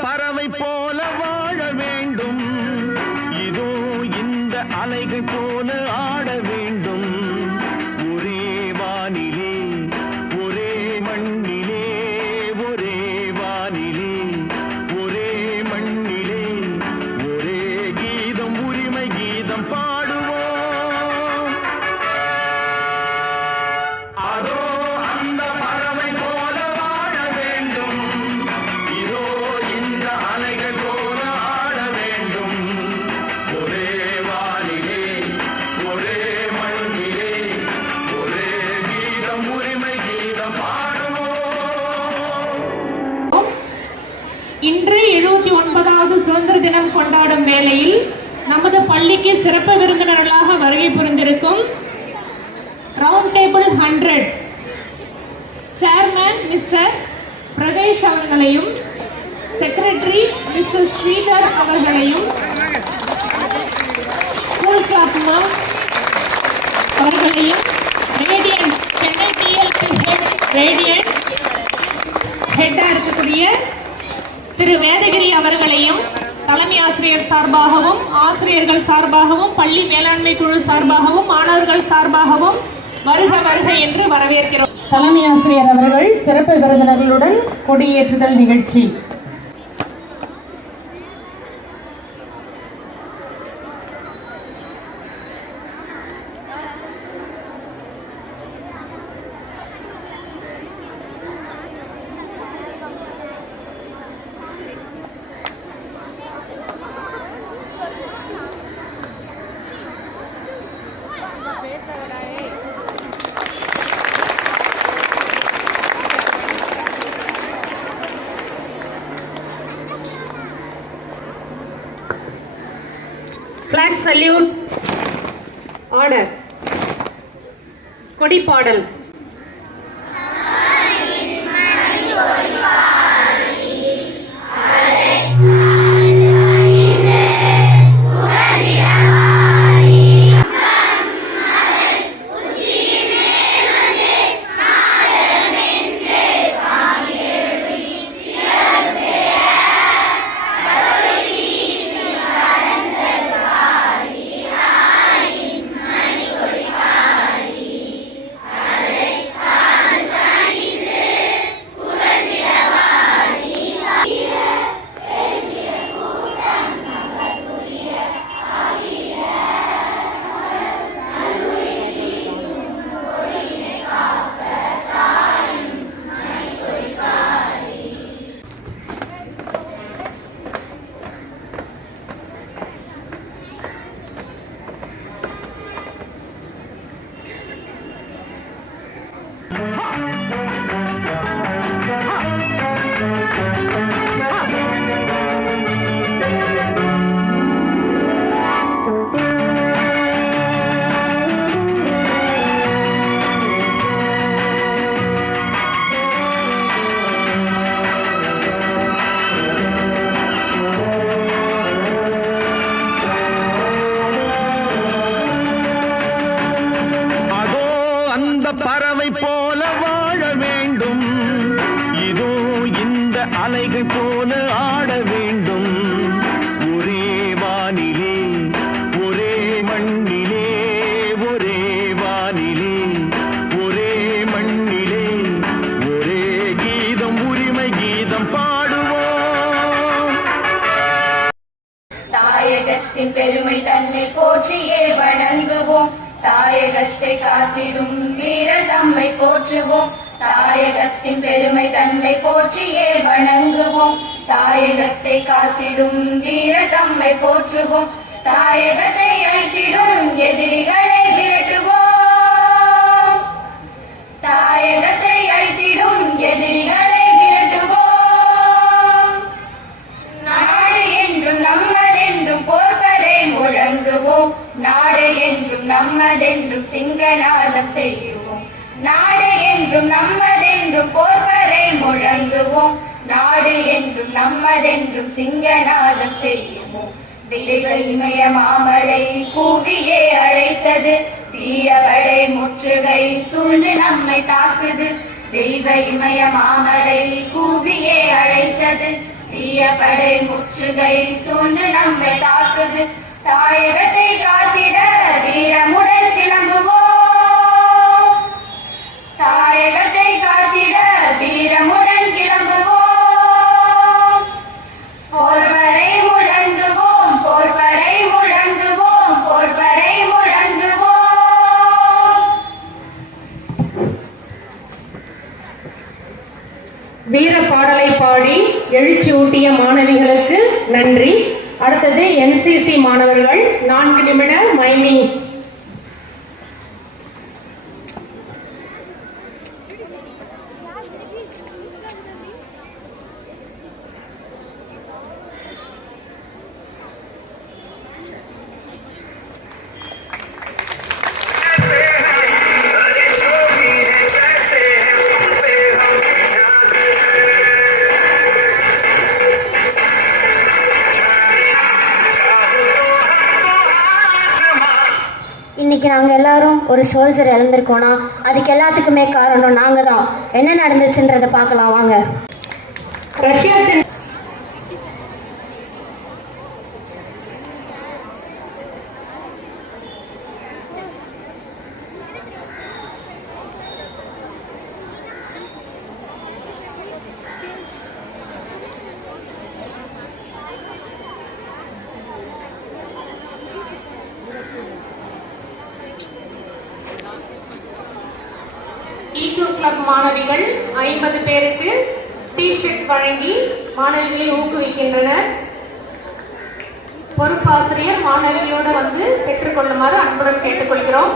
பறவை போல வாழ வேண்டும், இதோ இந்த அலைகள் போல ஆட வேண்டும். ஒரே வானிலே ஒரே மண்ணிலே, ஒரே வானிலே ஒரே மண்ணிலே, ஒரே கீதம் உரிமை கீதம் பாடுவோம். அதோ அந்த பறவை போல வாழ வேண்டும், இதோ இந்த அலைகள் போல ஆட வேண்டும். ஒரே வானிலே ஒரே மண்ணிலே, ஒரே கீதம் உரிமை கீதம் பாடுவோம். இன்று 79வது சுதந்திர தினம் கொண்டாடும் வேளையில் நமது பள்ளிக்கு சிறப்பு விருந்தினர்களாக வருகை புரிந்திருக்கும் round table 100 chairman mister Pradesh அவர்களையும், செக்ரட்டரி மிஸ்டர் ஸ்ரீதர் அவர்களையும், ஸ்கூல் கிளப் அவர்களையும், ரேடியன்ட் சென்னை டிஎல்பி ரேடியன்ட் ஹெட்டா இருக்கக்கூடிய திரு வேதகிரி அவர்களையும் தலைமை ஆசிரியர் சார்பாகவும், ஆசிரியர்கள் சார்பாகவும், பள்ளி மேலாண்மை குழு சார்பாகவும், மாணவர்கள் சார்பாகவும் வருக வருக என்று வரவேற்கிறோம். தலைமை ஆசிரியர் அவர்கள் சிறப்பு விருந்தினர்களுடன் கொடியேற்றுதல் நிகழ்ச்சி. Flag salute, order, கொடி பாடல். பறவை போல வாழ வேண்டும், இதோ இந்த அலைகள் போல ஆட வேண்டும். ஒரே வானிலே ஒரே மண்ணிலே, ஒரே வானிலே ஒரே மண்ணிலே, ஒரே கீதம் உரிமை கீதம் பாடுவோம். தாயகத்தின் பெருமை தன்னை போற்றியே வணங்குவோம், தாயகத்தை காத்திடும் வீரர் தம்மை போற்றுவோம். தாயகத்தின் பெருமை தன்னை போற்றியே வணங்குவோம், தாயகத்தை காத்திடும் வீரர் தம்மை போற்றுவோம். தாயகத்தை அழித்திடும் எதிரிகளை விரட்டுவோம், தாயகத்தை அழித்திடும் எதிரிகளை விரட்டுவோம். நாடு என்றும் நம்மதென்றும் போர்வரை முழங்குவோம், நாடு என்றும் நம்மதென்றும் சிங்கநாதம் செய்வோம். நாடு என்றும் நம்மதென்றும் போர்வரை முழங்குவோம், நாடு என்றும் நம்மதென்றும் சிங்கநாதம் செய்வோம். தெய்வ இமய மாமலை கூவியே அழைத்தது, தீயவடை முற்றுகை சூழ்ந்து நம்மை தாக்குது. தெய்வ இமய மாமலை கூவியே அழைத்தது, தீய படை முற்றுகை சூழ்ந்து நம்மை தாக்குது. தாயகத்தை காத்திட வீரமுடன் கிளம்புவோம். தாயகத்தை காத்திட வீரமுடன் கிளம்புவோம். போர்வரை முழங்குவோம், போர்வரை முழங்குவோம், போர்வரை முழங்குவோம். வீர பாடலை பாடி எழுச்சி ஊட்டிய மாணவிகளுக்கு நன்றி. அடுத்தது NCC மாணவர்கள் 4 நிமிட மைமிங். இன்னைக்கு நாங்கள் எல்லாரும் ஒரு சோல்ஜர் இழந்திருக்கோம்னா அதுக்கு எல்லாத்துக்குமே காரணம் நாங்கள் தான். என்ன நடந்துச்சுன்றதை பார்க்கலாம் வாங்க. ரஷ்யா ஈகோ கிளப் மாணவிகள் 50 பேருக்கு டி-ஷர்ட் வழங்கி மாணவிகளை ஊக்குவிக்கின்றனர். பொறுப்பாசிரியர் மாணவிகளோடு வந்து பெற்றுக்கொள்ளுமாறு அன்புடன் கேட்டுக்கொள்கிறோம்.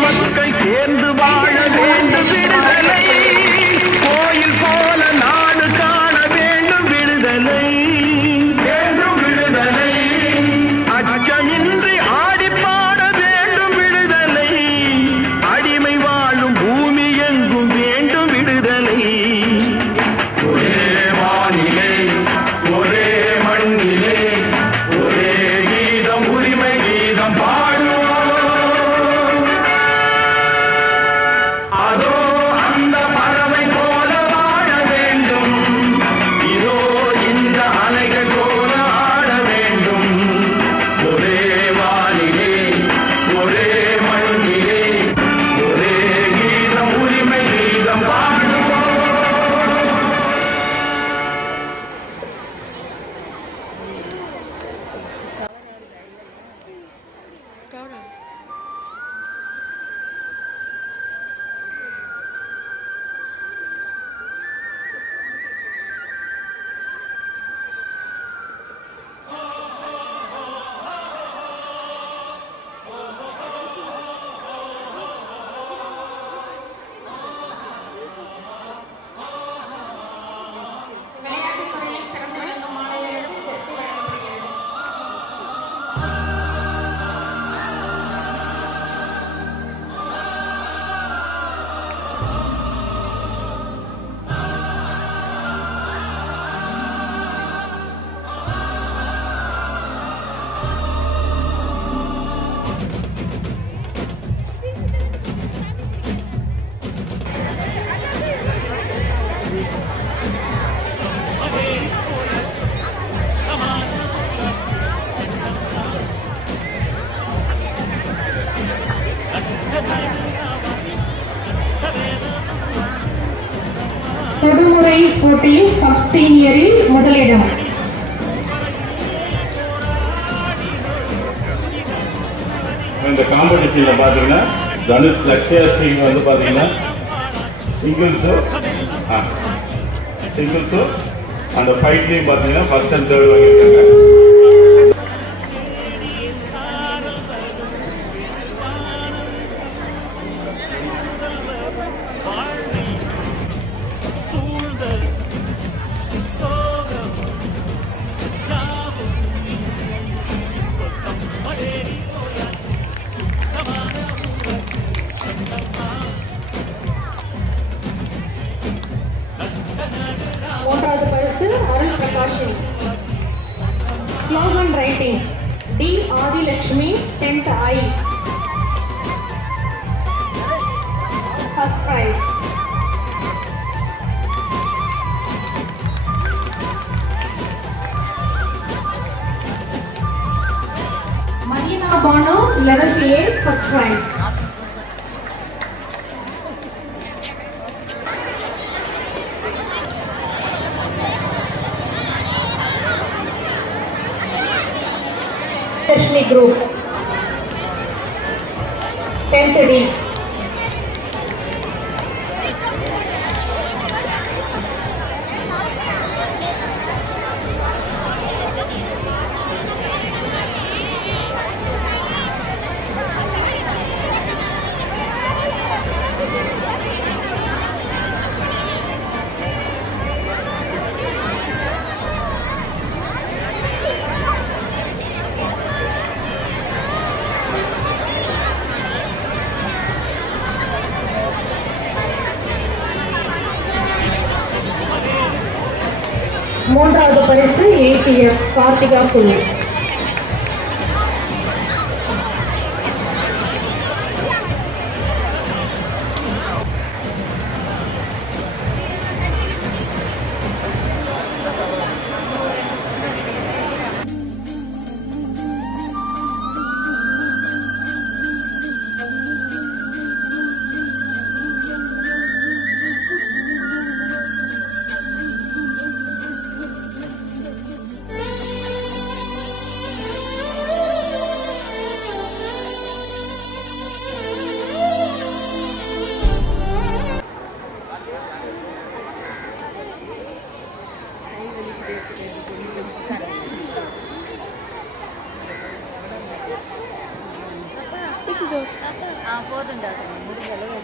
மக்கள் சேர்ந்து வாழ வேண்டும் விடுதலை, கோயில் போல நாடு காண வேண்டும் விடுதலை, வேண்டும் விடுதலை, அச்சமின்றி ஆடி பாட வேண்டும் விடுதலை, அடிமை வாழும் பூமி எங்கும் வேண்டும் விடுதலை. ஒரே வானிலை ஒரே மண்ணிலே ஒரே கீதம் உரிமை கீதம் பாடுவோம். தொடுமுறை போட்டியில் சப் சீனியரில் முதலிடம். இந்த காம்படிஷன்ல பாத்தீங்கன்னா தனுஷ் லக்ஷ்யா ஸ்ரீ வந்து பாத்தீங்கன்னா சிங்கிள்ஸோ அந்த ஃபைட்லயும் பாத்தீங்கன்னா ஃபர்ஸ்ட் அண்ட் தேர்ட் வாங்கியிருக்காங்க. மூன்றாவது பரிசு அருள் பிரகாஷின். Slogan writing D Adhilakshmi 10th I. First prize. Marina Bono 11th A. First prize. Darshini Group 10th D. மூன்றாவது பரிசு 8th F கார்த்திகா குழு. போதுண்டா முடிஞ்ச அளவு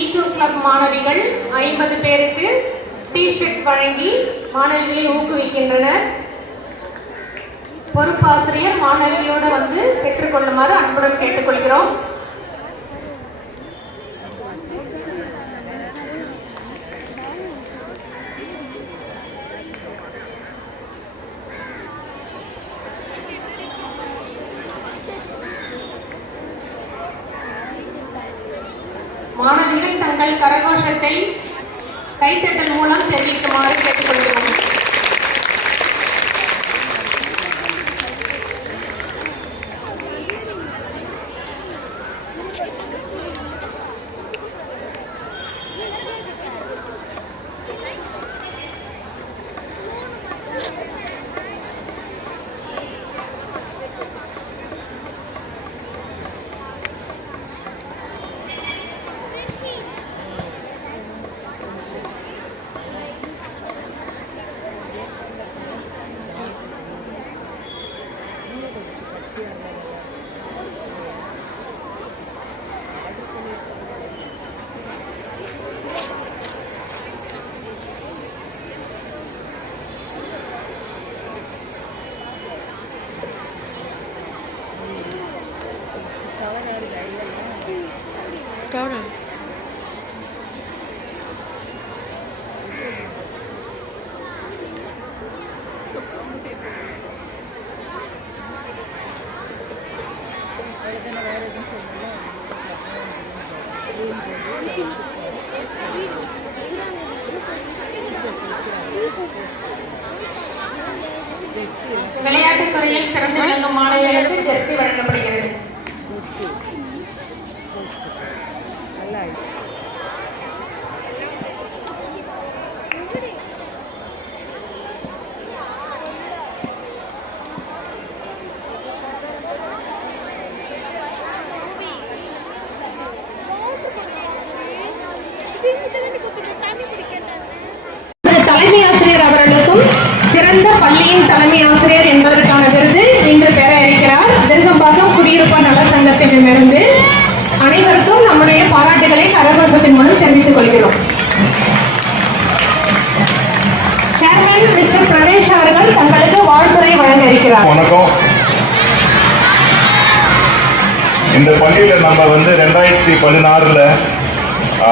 ஈகோ கிளப் மாணவிகள் 50 பேருக்கு டி-ஷர்ட் வழங்கி மாணவிகளை ஊக்குவிக்கின்றனர். பொறுப்பாசிரியர் மாணவிகளோடு வந்து பெற்றுக்கொள்ளுமாறு அன்புடன் கேட்டுக்கொள்கிறோம். மாணவிகள் தங்கள் கரகோஷத்தை கைத்தட்டல் மூலம் தெரிவிக்குமாறு கேட்டுக்கொள்கிறோம். விளையாட்டுத் துறையில் சிறந்து விளங்கும் மாணவர்களுக்கு ஜெர்சி வழங்கப்படுகிறது. சிறந்த பள்ளியின் தலைமை ஆசிரியர் என்பதற்கான விருது இன்று பெற இருக்கிறார். திருகம்பாக்கம் குடியிருப்பு நல சங்கத்திடமிருந்து அனைவருக்கும் நம்முடைய பாராட்டுகளை கரகோஷத்தின் மூலம் தெரிவித்துக் கொள்கிறோம். சேர்மன் மிஸ்டர் பிரவேஷ் அவர்கள் தங்களுக்கு வாழ்த்துரை வழங்க இருக்கிறார். வணக்கம். இந்த பள்ளியில நம்ம வந்து 2016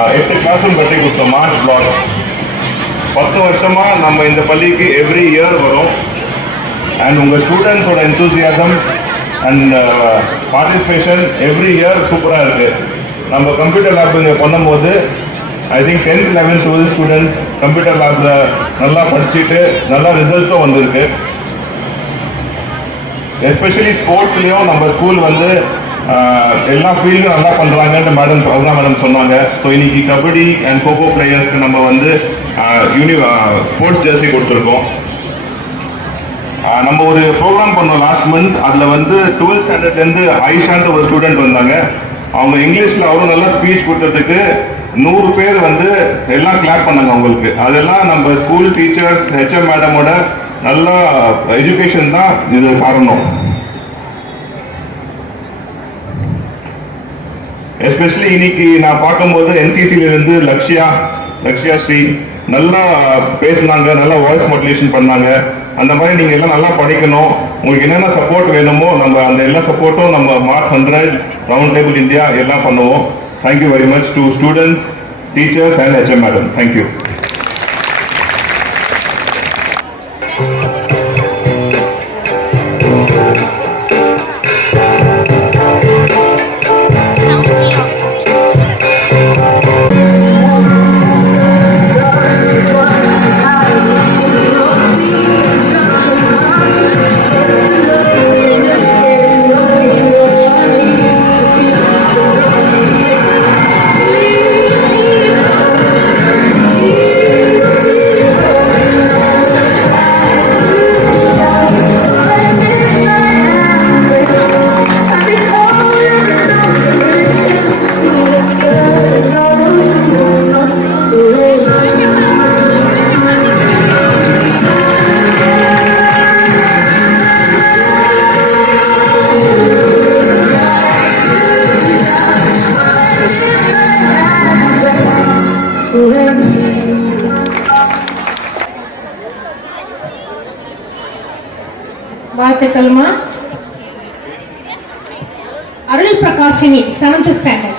8 கிளாஸும் கட்டி கொடுத்தோம். மார்ச் பிளாக் 10 வருஷமா நம்ம இந்த பள்ளிக்கு எவ்ரி இயர் வரும். அண்ட் உங்க ஸ்டூடெண்ட்ஸோட enthusiasm and participation every year சூப்பராக இருக்கு. நம்ம கம்ப்யூட்டர் லேப் இங்கே பண்ணும்போது I think 10th 11th 12th students computer லேப்ல நல்லா படிச்சுட்டு நல்லா ரிசல்ட்ஸும் வந்திருக்கு. எஸ்பெஷலி ஸ்போர்ட்ஸ்லயும் நம்ம ஸ்கூல் வந்து எல்லா ஃபீல்டும் நல்லா பண்றாங்கன்னு மேடம் மேடம் சொன்னாங்க. ஸோ இன்னைக்கு கபடி அண்ட் கோகோ பிளேயர்ஸ்க்கு நம்ம வந்து ஸ்போர்ட்ஸ் ஜெர்சி கொடுத்துருக்கோம். நம்ம ஒரு ப்ரோக்ராம் பண்ணோம் லாஸ்ட் மந்த். அதில் வந்து 12th ஸ்டாண்டர்ட்லேருந்து ஐஷான்ட்டு ஒரு ஸ்டூடெண்ட் வந்தாங்க. அவங்க இங்கிலீஷில் அவரும் நல்லா ஸ்பீச் கொடுத்ததுக்கு 100 பேர் வந்து எல்லாம் கிளாப் பண்ணாங்க அவங்களுக்கு. அதெல்லாம் நம்ம ஸ்கூல் டீச்சர்ஸ் HM மேடமோட நல்ல எஜுகேஷன் தான் இது காரணம். எஸ்பெஷலி இன்னைக்கு நான் பார்க்கும்போது NCCலேருந்து லக்ஷ்யா ஸ்ரீ நல்லா பேசினாங்க, நல்லா வாய்ஸ் மாடுலேஷன் பண்ணாங்க. அந்த மாதிரி நீங்கள் எல்லாம் நல்லா படிக்கணும். உங்களுக்கு என்னென்ன சப்போர்ட் வேணுமோ நம்ம அந்த எல்லா சப்போர்ட்டும் நம்ம மார்க் 100 ரவுண்ட் டேபிள் இந்தியா எல்லாம் பண்ணுவோம். Thank you very much to students, teachers and HM madam. Thank you. வாழ்த்துக்கள்மா. Arul Prakashini 7th standard.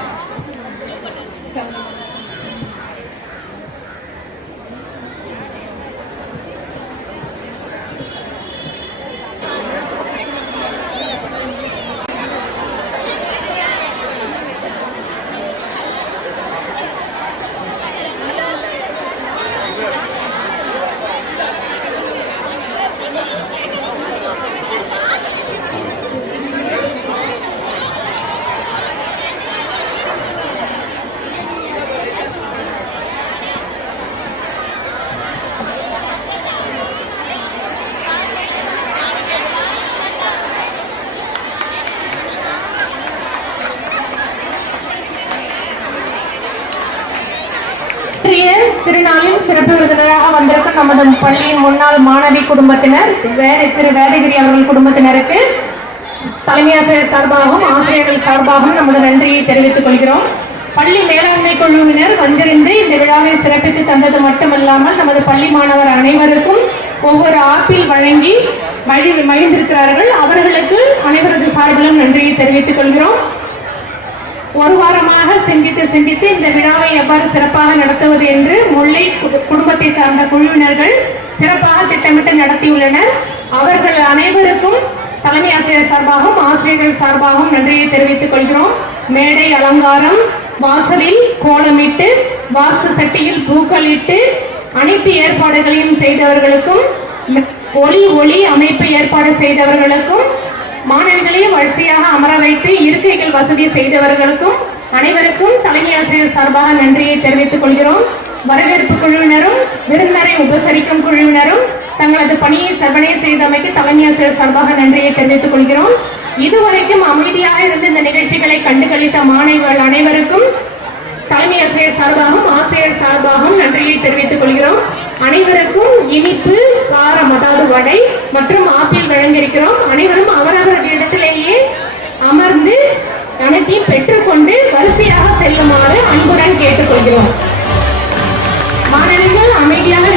திருநாளில் சிறப்பு விருந்தினராக வந்திருக்கும் நமது பள்ளியின் முன்னாள் மாணவி குடும்பத்தினர் திரு வேதகிரி அவர்கள் குடும்பத்தினருக்கு தலைமை ஆசிரியர் சார்பாகவும் ஆசிரியர்கள் சார்பாகவும் நமது நன்றியை தெரிவித்துக் கொள்கிறோம். பள்ளி மேலாண்மை குழுவினர் வந்திருந்து இந்த விழாவை சிறப்பித்து தந்தது மட்டுமல்லாமல் நமது பள்ளி மாணவர் அனைவருக்கும் ஒவ்வொரு ஆப்பிள் வழங்கி மகிழ்ந்திருக்கிறார்கள். அவர்களுக்கு அனைவரது சார்பிலும் நன்றியை தெரிவித்துக் கொள்கிறோம். ஒரு வாரமாக சிந்தித்து இந்த விழாவை எவ்வாறு சிறப்பாக நடத்துவது என்று முல்லை குடும்பத்தை சார்ந்த குழுவினர்கள் சிறப்பாக திட்டமிட்டு நடத்தியுள்ளனர். அவர்கள் அனைவருக்கும் தலைமை ஆசிரியர் சார்பாகவும் ஆசிரியர்கள் சார்பாகவும் நன்றியை தெரிவித்துக் கொள்கிறோம். மேடை அலங்காரம், வாசலில் கோலமிட்டு, வாசு சட்டியில் பூக்களிட்டு அனைத்து ஏற்பாடுகளையும் செய்தவர்களுக்கும், ஒளி அமைப்பு ஏற்பாடு செய்தவர்களுக்கும், மாணவிகளை வரிசையாக அமர வைத்து இருக்கைகள் வசதி செய்தவர்களுக்கும் அனைவருக்கும் தலைமை ஆசிரியர் சார்பாக நன்றியை தெரிவித்துக் கொள்கிறோம். வரவேற்பு குழுவினரும் விருந்தினரை உபசரிக்கும் குழுவினரும் தங்களது பணியை செவ்வனே செய்தமைக்கு தலைமை ஆசிரியர் சார்பாக நன்றியை தெரிவித்துக் கொள்கிறோம். இதுவரைக்கும் அமைதியாக இருந்து இந்த நிகழ்ச்சிகளை கண்டுகளித்த மாணவர்கள் அனைவருக்கும் தலைமை ஆசிரியர் சார்பாகவும் ஆசிரியர் சார்பாகவும் நன்றியை தெரிவித்துக் கொள்கிறோம். அனைவருக்கும் இனிப்பு காரம் அதாவது வடை மற்றும் ஆப்பிள் வழங்கியிருக்கிறோம். அனைவரும் அவரவர் இடத்திலேயே அமர்ந்து அனைத்தையும் பெற்றுக்கொண்டு வரிசையாக செல்லுமாறு அன்புடன் கேட்டுக்கொள்கிறோம். மாணவர்கள் அமைதியாக